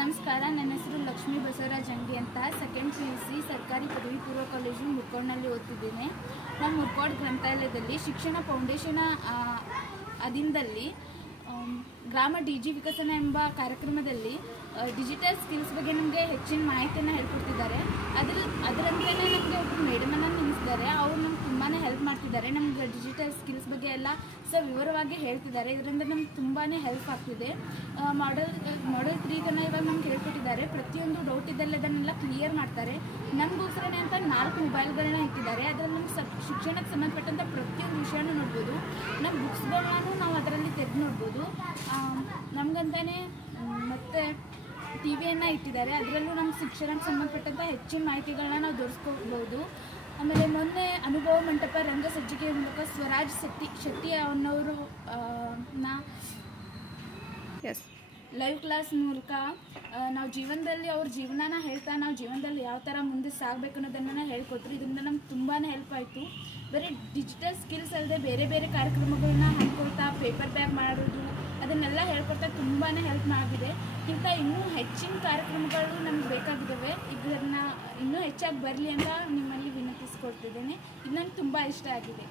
ನಮಸ್ಕಾರ, ನನ್ನ ಹೆಸರು ಲಕ್ಷ್ಮೀ ಬಸವರಾಜ್ ಅಂಗಿ ಅಂತ. ಸೆಕೆಂಡ್ PUC ಸರ್ಕಾರಿ ಪದವಿ ಪೂರ್ವ ಕಾಲೇಜು ಮುರ್ಕೋಡ್ನಲ್ಲಿ ಓದ್ತಿದ್ದೇನೆ. ನಮ್ಮ ಮುರ್ಕೋಡ್ ಗ್ರಂಥಾಲಯದಲ್ಲಿ ಶಿಕ್ಷಣ ಫೌಂಡೇಶನ್ ಅಧೀನದಲ್ಲಿ ಗ್ರಾಮ DG ವಿಕಸನ ಎಂಬ ಕಾರ್ಯಕ್ರಮದಲ್ಲಿ ಡಿಜಿಟಲ್ ಸ್ಕಿಲ್ಸ್ ಬಗ್ಗೆ ನಮಗೆ ಹೆಚ್ಚಿನ ಮಾಹಿತಿಯನ್ನು ಹೇಳ್ಕೊಡ್ತಿದ್ದಾರೆ. ಅದರಂತೆ ನಮಗೆ ಒಬ್ಬರು ಮೇಡಮನ್ನು ನಿಲ್ಲಿಸಿದ್ದಾರೆ. ಅವರು ನಮ್ಗೆ ತುಂಬಾ ಹೆಲ್ಪ್ ಮಾಡ್ತಿದ್ದಾರೆ. ನಮ್ಗೆ ಡಿಜಿಟಲ್ ಸ್ಕಿಲ್ಸ್ ಬಗ್ಗೆ ಎಲ್ಲ ವಿವರವಾಗಿ ಹೇಳ್ತಿದ್ದಾರೆ. ಇದರಿಂದ ನಮ್ಗೆ ತುಂಬಾ ಹೆಲ್ಪ್ ಆಗ್ತಿದೆ. ಮಾಡೆಲ್ 3 ಇವಾಗ ನಮ್ಗೆ ಹೇಳ್ಕೊಟ್ಟಿದ್ದಾರೆ. ಪ್ರತಿಯೊಂದು ಡೌಟ್ ಇದ್ದಲ್ಲಿ ಅದನ್ನೆಲ್ಲ ಕ್ಲಿಯರ್ ಮಾಡ್ತಾರೆ. ನಮಗೋಸ್ಕರನೇ ಅಂತ 4 ಮೊಬೈಲ್ಗಳನ್ನ ಇಟ್ಟಿದ್ದಾರೆ. ಅದರಲ್ಲಿ ನಮ್ಮ ಶಿಕ್ಷಣಕ್ಕೆ ಸಂಬಂಧಪಟ್ಟಂಥ ಪ್ರತಿಯೊಂದು ವಿಷಯನೂ ನೋಡ್ಬೋದು. ನಮ್ಮ ಬುಕ್ಸ್ಗಳನ್ನೂ ನಾವು ಅದರಲ್ಲಿ ತೆಗೆದು ನೋಡ್ಬೋದು. ನಮಗಂತಾನೆ ಮತ್ತು TV ಇಟ್ಟಿದ್ದಾರೆ. ಅದರಲ್ಲೂ ನಮ್ಮ ಶಿಕ್ಷಣಕ್ಕೆ ಸಂಬಂಧಪಟ್ಟಂಥ ಹೆಚ್ಚಿನ ಮಾಹಿತಿಗಳನ್ನ ನಾವು ದೊರಕಿಸ್ಕೋಬೋದು. ಆಮೇಲೆ ಮೊನ್ನೆ ಅನುಭವ ಮಂಟಪ ರಂಗ ಸಜ್ಜಿಕೆ ಮೂಲಕ ಸ್ವರಾಜ್ ಶೆಟ್ಟಿ ಅನ್ನೋರು ಲೈವ್ ಕ್ಲಾಸ್ ಮೂಲಕ ನಾವು ಜೀವನದಲ್ಲಿ ಅವ್ರ ಜೀವನನ ಹೇಳ್ತಾ ನಾವು ಜೀವನದಲ್ಲಿ ಯಾವ ಥರ ಮುಂದೆ ಸಾಗಬೇಕು ಅನ್ನೋದನ್ನು ಹೇಳ್ಕೊಟ್ರು. ಇದರಿಂದ ನಮ್ಗೆ ತುಂಬಾ ಹೆಲ್ಪ್ ಆಯಿತು. ಬರೀ ಡಿಜಿಟಲ್ ಸ್ಕಿಲ್ಸ್ ಅಲ್ಲದೆ ಬೇರೆ ಬೇರೆ ಕಾರ್ಯಕ್ರಮಗಳನ್ನ ಹಾಕ್ಕೊಳ್ತಾ ಪೇಪರ್ ಬ್ಯಾಗ್ ಮಾಡೋದು ಅದನ್ನೆಲ್ಲ ಹೇಳ್ಕೊಡ್ತಾ ತುಂಬಾ ಹೆಲ್ಪ್ ಆಗಿದೆ. ಇಂಥ ಇನ್ನೂ ಹೆಚ್ಚಿನ ಕಾರ್ಯಕ್ರಮಗಳು ನಮ್ಗೆ ಬೇಕಾಗಿದ್ದಾವೆ. ಇದನ್ನು ಇನ್ನೂ ಹೆಚ್ಚಾಗಿ ಬರಲಿ ಅಂತ ನಿಮ್ಮಲ್ಲಿ ವಿನಂತಿಸ್ಕೊಡ್ತಿದ್ದೇನೆ. ಇದು ನಂಗೆ ತುಂಬ ಇಷ್ಟ ಆಗಿದೆ.